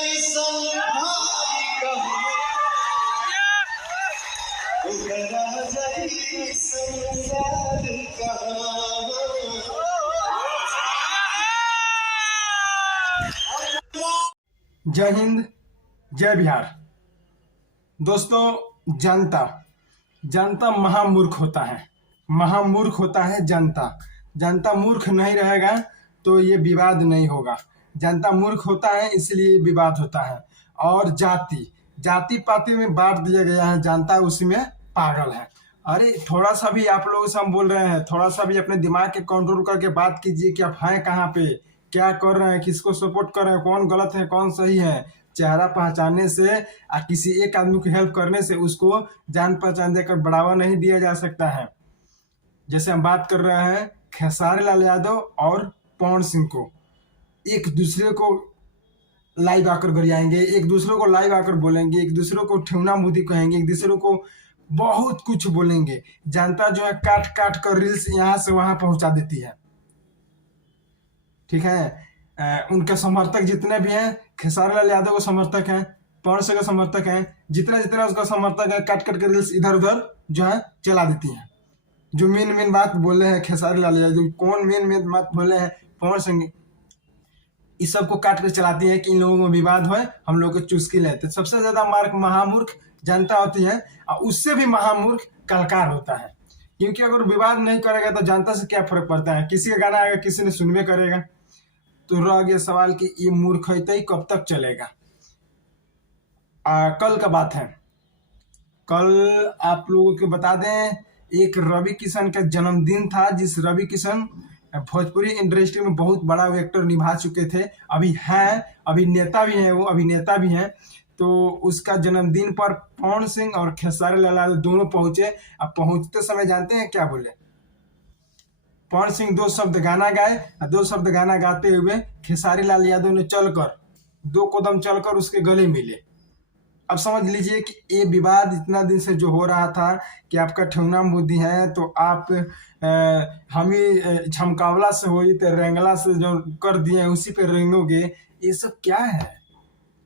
जय हिंद, जय बिहार। दोस्तों, जनता महामूर्ख होता है, महामूर्ख होता है जनता। जनता मूर्ख नहीं रहेगा तो ये विवाद नहीं होगा। जनता मूर्ख होता है इसलिए विवाद होता है। और जाति पाति में बांट दिया गया है, जनता उसी में पागल है। अरे थोड़ा सा भी आप लोगों से हम बोल रहे हैं, थोड़ा सा भी अपने दिमाग के कंट्रोल करके बात कीजिए कि आप हैं कहाँ पे, क्या कर रहे हैं, किसको सपोर्ट कर रहे हैं, कौन गलत है कौन सही है। चेहरा पहचानने से किसी एक आदमी को हेल्प करने से उसको जान पहचान देकर बढ़ावा नहीं दिया जा सकता है। जैसे हम बात कर रहे हैं खेसारी लाल यादव और पवन सिंह को, एक दूसरे को लाइव आकर गरियाएंगे, एक दूसरे को लाइव आकर बोलेंगे, एक दूसरे को ठेवना मुदी कहेंगे, एक दूसरे को बहुत कुछ बोलेंगे। जनता जो है काट काट कर रील्स यहाँ से वहां पहुंचा देती है। ठीक है, उनके समर्थक जितने भी हैं, खेसारी लाल यादव के समर्थक हैं, पवन सिंह के समर्थक हैं, जितना जितना उसका समर्थक है काट काट के रील्स इधर उधर जो है चला देती हैं। जो मेन बात बोले हैं खेसारी लाल यादव, कौन मेन बात बोले हैं पवन सिंह, इस सब को काट कर चलाती है कि इन लोगों में विवाद हो, हम लोग को चुस्की लेते। सबसे ज्यादा महामूर्ख जनता होती है और उससे भी महामूर्ख कलाकार होता है। क्योंकि अगर विवाद नहीं करेगा तो जनता से क्या फर्क पड़ता है, किसी का गाना आएगा किसी ने सुनवे करेगा। तो रह गया सवाल कि ये मूर्खता कब तक चलेगा। कल का बात है, कल आप लोगों को बता दें एक रवि किशन का जन्मदिन था, जिस रवि किशन भोजपुरी इंडस्ट्री में बहुत बड़ा एक्टर निभा चुके थे, अभी हैं, अभिनेता भी हैं, वो अभिनेता भी हैं। तो उसका जन्मदिन पर पवन सिंह और खेसारी लाल यादव दोनों पहुंचे। अब पहुंचते समय जानते हैं क्या बोले? पवन सिंह 2 शब्द गाना गाए और 2 शब्द गाना गाते हुए खेसारी लाल यादव ने चलकर 2 कदम चलकर उसके गले मिले। अब समझ लीजिए कि ये विवाद इतना दिन से जो हो रहा था कि आपका ठेवना बुद्धि है तो आप हम ही झमकावला से हो तो रेंगला से जो कर दिए उसी पे रेंगोगे, ये सब क्या है?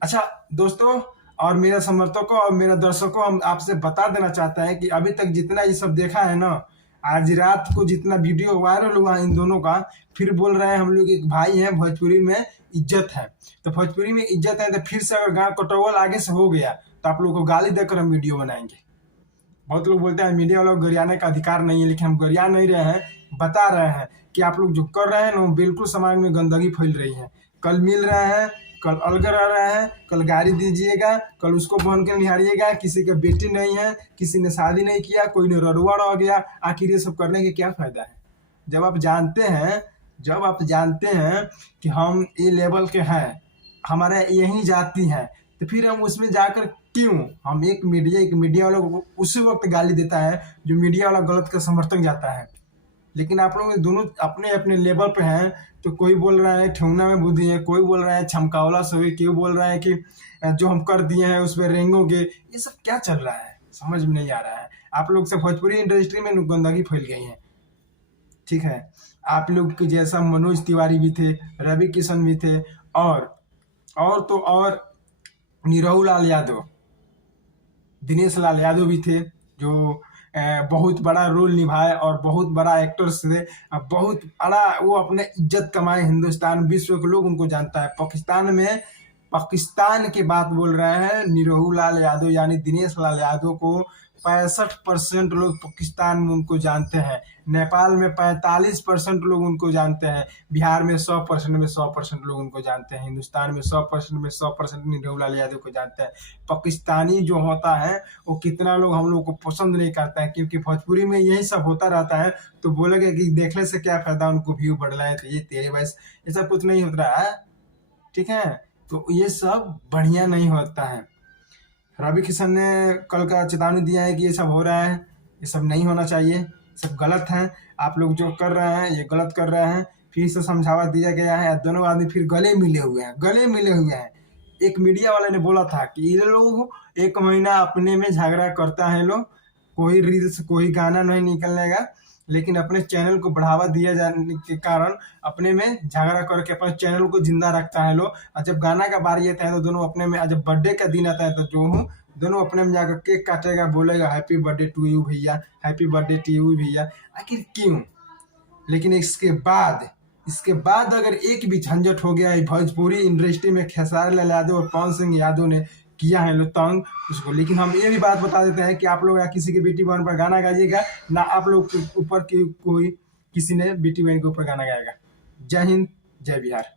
अच्छा दोस्तों और मेरे समर्थकों और मेरे दर्शकों, हम आपसे बता देना चाहता है कि अभी तक जितना ये सब देखा है ना, आज रात को जितना वीडियो वायरल हुआ इन दोनों का, फिर बोल रहे हैं हम लोग एक भाई हैं, भोजपुरी में इज्जत है। तो भोजपुरी में इज्जत है तो फिर से अगर गाँव कटौवल आगे से हो गया तो आप लोगों को गाली देकर हम वीडियो बनाएंगे। बहुत लोग बोलते हैं मीडिया वालों को गरियाने का अधिकार नहीं है, लेकिन हम गरिया नहीं रहे हैं, बता रहे हैं कि आप लोग जो कर रहे हैं ना बिल्कुल समाज में गंदगी फैल रही है। कल मिल रहे हैं, कल अलग रह रहे हैं, कल गाड़ी दीजिएगा, कल उसको बहन के निहारिएगा, किसी का बेटी नहीं है, किसी ने शादी नहीं किया, कोई ने ररुआ रह गया। आखिर ये सब करने के क्या फायदा है? जब आप जानते हैं कि हम ये लेवल के हैं, हमारे यही जाति है, तो फिर हम उसमें जाकर क्यों? हम एक मीडिया वालों को उसी वक्त गाली देता है जो मीडिया वाला गलत का समर्थन जाता है। लेकिन आप लोग दोनों अपने अपने लेवल पे हैं। तो कोई बोल रहा है ठेवना में बुद्धि है, कोई बोल रहा है छमकावला से हुई, कोई बोल रहा है कि जो हम कर दिए हैं उस पर रेंगोगे। ये सब क्या चल रहा है समझ में नहीं आ रहा है। आप लोग से भोजपुरी इंडस्ट्री में गंदगी फैल गई है। ठीक है, आप लोग के जैसा मनोज तिवारी भी थे, रवि किशन भी थे, और निरहू लाल यादव, दिनेश लाल यादव भी थे, जो बहुत बड़ा रोल निभाए और बहुत बड़ा एक्टर्स थे, बहुत बड़ा वो अपने इज्जत कमाए। हिंदुस्तान विश्व के लोग उनको जानता है। पाकिस्तान की बात बोल रहे हैं, निरहू लाल यादव यानी दिनेश लाल यादव को 65% लोग पाकिस्तान में उनको जानते हैं, नेपाल में 45% लोग उनको जानते हैं, बिहार में 100% लोग उनको जानते हैं, हिंदुस्तान में 100% निरहू लाल यादव को जानते हैं। पाकिस्तानी जो होता है वो कितना लोग हम लोग को पसंद नहीं करता है, क्योंकि भोजपुरी में यही सब होता रहता है। तो बोलेंगे कि देखने से क्या फायदा, उनको व्यू बढ़ रहा है, तो ये तेरे वैस ये सब कुछ नहीं होता है। ठीक है, तो ये सब बढ़िया नहीं होता है। रवि किशन ने कल का चेतावनी दिया है कि ये सब हो रहा है, ये सब नहीं होना चाहिए, सब गलत है, आप लोग जो कर रहे हैं ये गलत कर रहे हैं। फिर से समझावा दिया गया है। दोनों आदमी फिर गले मिले हुए हैं। एक मीडिया वाले ने बोला था कि ये लोग 1 महीना अपने में झगड़ा करता है, लोग कोई रील्स कोई गाना नहीं निकलने का, लेकिन अपने चैनल को बढ़ावा दिया जाने के कारण अपने में झगड़ा करके अपने चैनल को जिंदा रखता है लोग। और जब गाना का बारी आता है तो दोनों अपने में, जब बर्थडे का दिन आता है तो जो हूँ दोनों अपने में जाकर केक काटेगा, बोलेगा हैप्पी बर्थडे टू यू भैया, हैप्पी बर्थडे टू यू भैया। आखिर क्यों? लेकिन इसके बाद अगर एक भी झंझट हो गया है भोजपुरी इंडस्ट्री में, खेसारी लाल यादव और पवन सिंह यादव ने किया है लो तंग उसको। लेकिन हम ये भी बात बता देते हैं कि आप लोग या किसी के बेटी बहन पर गाना गाइएगा ना, आप लोग के ऊपर कोई किसी ने बेटी बहन के ऊपर गाना गाएगा। जय हिंद, जय बिहार।